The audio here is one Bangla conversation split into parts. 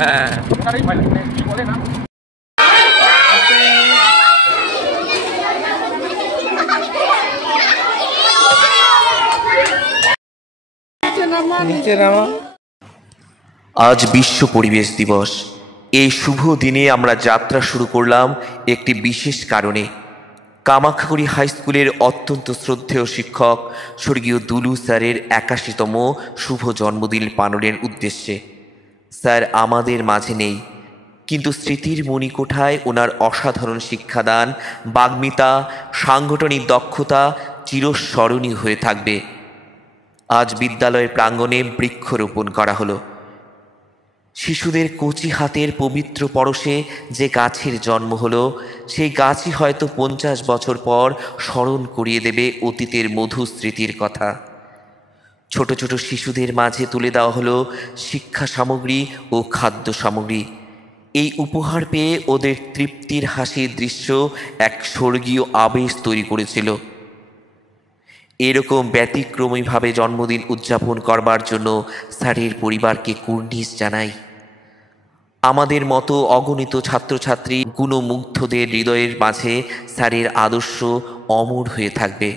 হ্যাঁ কি বলে না আজ বিশ্ব পরিবেশ দিবস। এই শুভ দিনে আমরা যাত্রা শুরু করলাম একটি বিশেষ কারণে। কামাখ্যাগুড়ি হাই স্কুলের অত্যন্ত শ্রদ্ধেয় শিক্ষক স্বর্গীয় দুলু স্যারের ৮১তম শুভ জন্মদিন পালনের উদ্দেশ্যে। স্যার আমাদের মাঝে নেই, কিন্তু স্মৃতির মণিকোঠায় ওনার অসাধারণ শিক্ষাদান, বাগ্মিতা, সাংগঠনিক দক্ষতা চিরস্মরণীয় হয়ে থাকবে। আজ বিদ্যালয়ের প্রাঙ্গণে বৃক্ষরোপণ করা হলো। শিশুদের কচি হাতের পবিত্র পরশে যে গাছের জন্ম হলো, সেই গাছই হয়তো ৫০ বছর পর স্মরণ করিয়ে দেবে অতীতের মধুর স্মৃতির কথা। ছোট ছোট শিশুদের মাঝে তুলে দেওয়া হলো শিক্ষা সামগ্রী ও খাদ্য সামগ্রী। এই উপহার পেয়ে ওদের তৃপ্তির হাসির দৃশ্য এক স্বর্গীয় আবেশ তৈরি করেছিল। এরকম ব্যতিক্রমীভাবে জন্মদিন উদযাপন করবার জন্য স্যারের পরিবারকে কুর্নিশ জানাই। আমাদের মতো অগণিত ছাত্রছাত্রী গুণমুগ্ধদের হৃদয়ের মাঝে স্যারের আদর্শ অমর হয়ে থাকবে।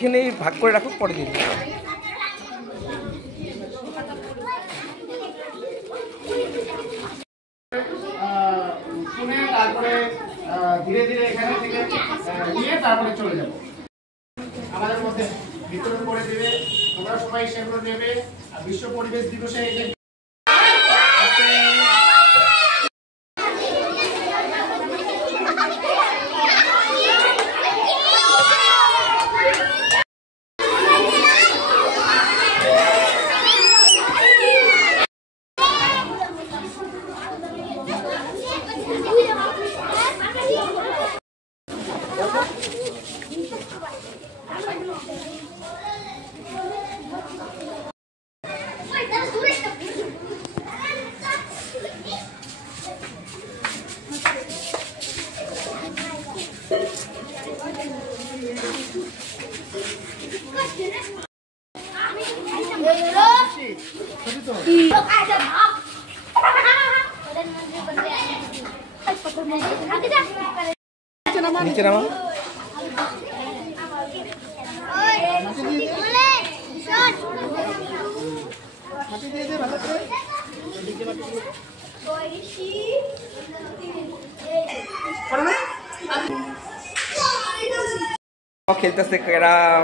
এখানে ভাগ করে রাখো, পরে দিন। তারপরে ধীরে ধীরে এখানে থেকে নিয়ে তারপরে চলে যাবো। আমাদের মধ্যে বিতরণ করে দেবে, তোমরা সবাই সেগুলো নেবে। বিশ্ব পরিবেশ দিবসে নিচে নামা। খেলতেছে কেরাম।